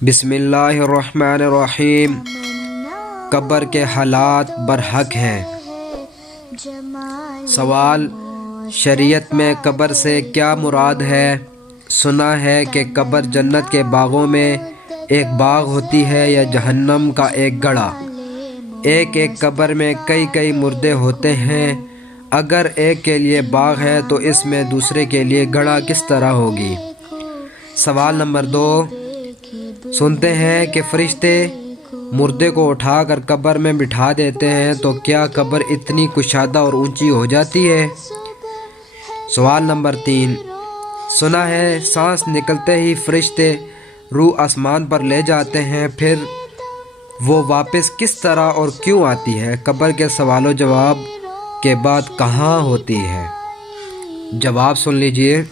بسم اللہ الرحمن الرحیم۔ قبر کے حالات برحق ہیں۔ سوال: شریعت میں قبر سے کیا مراد ہے؟ سنا ہے کہ قبر جنت کے باغوں میں ایک باغ ہوتی ہے یا جہنم کا ایک گڑھا۔ ایک قبر میں کئی مردے ہوتے ہیں۔ اگر ایک کے لیے باغ ہے تو اس میں دوسرے کے لیے گڑھا کس طرح ہوگی؟ سوال نمبر 2، سنتے ہیں کہ فرشتے مردے کو اٹھا کر قبر میں بٹھا دیتے ہیں، تو کیا قبر اتنی کشادہ اور اونچی ہو جاتی ہے؟ سوال نمبر 3، سنا ہے سانس نکلتے ہی فرشتے روح آسمان پر لے جاتے ہیں، پھر وہ واپس کس طرح اور کیوں آتی ہے؟ قبر کے سوال و جواب کے بعد کہاں ہوتی ہے؟ جواب سن لیجئے۔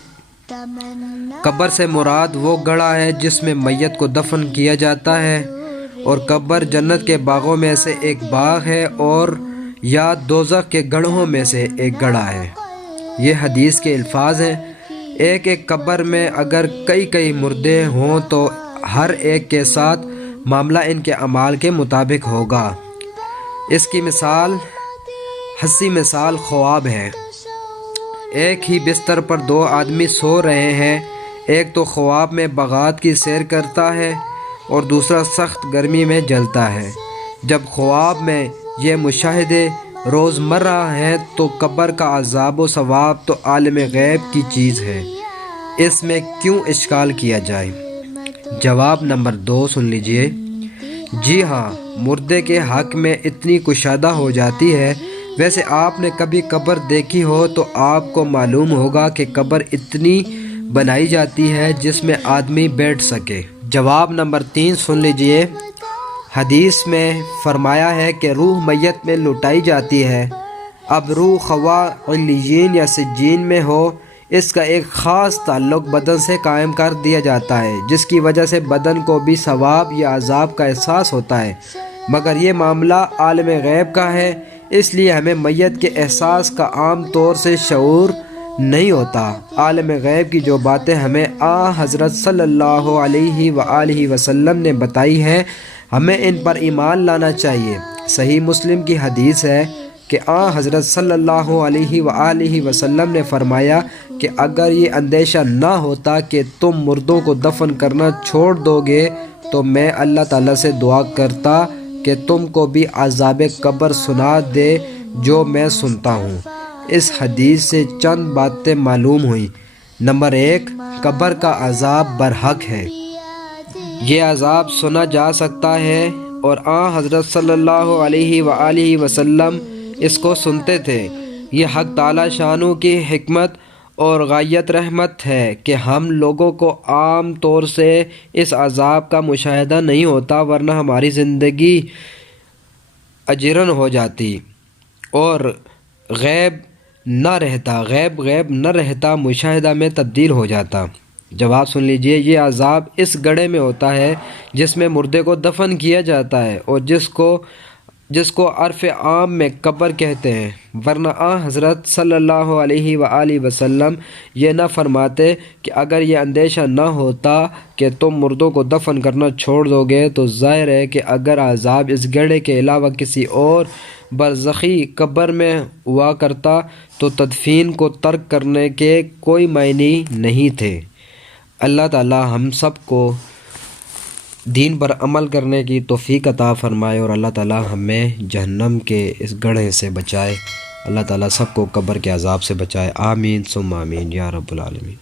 قبر سے مراد وہ گڑھا ہے جس میں میت کو دفن کیا جاتا ہے، اور قبر جنت کے باغوں میں سے ایک باغ ہے اور یا دوزخ کے گڑھوں میں سے ایک گڑھا ہے۔ یہ حدیث کے الفاظ ہیں۔ ایک قبر میں اگر کئی مردے ہوں تو ہر ایک کے ساتھ معاملہ ان کے اعمال کے مطابق ہوگا۔ اس کی حسی مثال خواب ہے۔ ایک ہی بستر پر 2 آدمی سو رہے ہیں، ایک تو خواب میں باغات کی سیر کرتا ہے اور دوسرا سخت گرمی میں جلتا ہے۔ جب خواب میں یہ مشاہدے روزمرہ ہیں تو قبر کا عذاب و ثواب تو عالم غیب کی چیز ہے، اس میں کیوں اشکال کیا جائے؟ جواب نمبر 2 سن لیجئے۔ جی ہاں، مردے کے حق میں اتنی کشادہ ہو جاتی ہے۔ ویسے آپ نے کبھی قبر دیکھی ہو تو آپ کو معلوم ہوگا کہ قبر اتنی بنائی جاتی ہے جس میں آدمی بیٹھ سکے۔ جواب نمبر 3 سن لیجئے۔ حدیث میں فرمایا ہے کہ روح میت میں لٹائی جاتی ہے۔ اب روح خواہ علیین یا سجین میں ہو، اس کا ایک خاص تعلق بدن سے قائم کر دیا جاتا ہے، جس کی وجہ سے بدن کو بھی ثواب یا عذاب کا احساس ہوتا ہے، مگر یہ معاملہ عالم غیب کا ہے، اس لیے ہمیں میت کے احساس کا عام طور سے شعور نہیں ہوتا۔ عالم غیب کی جو باتیں ہمیں حضرت صلی اللہ علیہ وآلہ وسلم نے بتائی ہیں، ہمیں ان پر ایمان لانا چاہیے۔ صحیح مسلم کی حدیث ہے کہ حضرت صلی اللہ علیہ وآلہ وسلم نے فرمایا کہ اگر یہ اندیشہ نہ ہوتا کہ تم مردوں کو دفن کرنا چھوڑ دو گے تو میں اللہ تعالیٰ سے دعا کرتا کہ تم کو بھی عذاب قبر سنا دے جو میں سنتا ہوں۔ اس حدیث سے چند باتیں معلوم ہوئیں۔ نمبر 1، قبر کا عذاب برحق ہے۔ یہ عذاب سنا جا سکتا ہے اور حضرت صلی اللہ علیہ وآلہ وسلم اس کو سنتے تھے۔ یہ حق تعالی شانہ کی حکمت اور غایت رحمت ہے کہ ہم لوگوں کو عام طور سے اس عذاب کا مشاہدہ نہیں ہوتا، ورنہ ہماری زندگی اجرن ہو جاتی اور غیب نہ رہتا مشاہدہ میں تبدیل ہو جاتا۔ جواب سن لیجئے۔ یہ عذاب اس گڑھے میں ہوتا ہے جس میں مردے کو دفن کیا جاتا ہے اور جس کو عرف عام میں قبر کہتے ہیں، ورنہ حضرت صلی اللہ علیہ وآلہ وسلم یہ نہ فرماتے کہ اگر یہ اندیشہ نہ ہوتا کہ تم مردوں کو دفن کرنا چھوڑ دو گے تو ظاہر ہے کہ اگر عذاب اس گڑھے کے علاوہ کسی اور برزخی قبر میں ہوا کرتا تو تدفین کو ترک کرنے کے کوئی معنی نہیں تھے۔ اللہ تعالی ہم سب کو دین پر عمل کرنے کی توفیق عطا فرمائے اور اللہ تعالی ہمیں جہنم کے اس گڑھے سے بچائے۔ اللہ تعالی سب کو قبر کے عذاب سے بچائے۔ آمین ثم آمین یا رب العالمین۔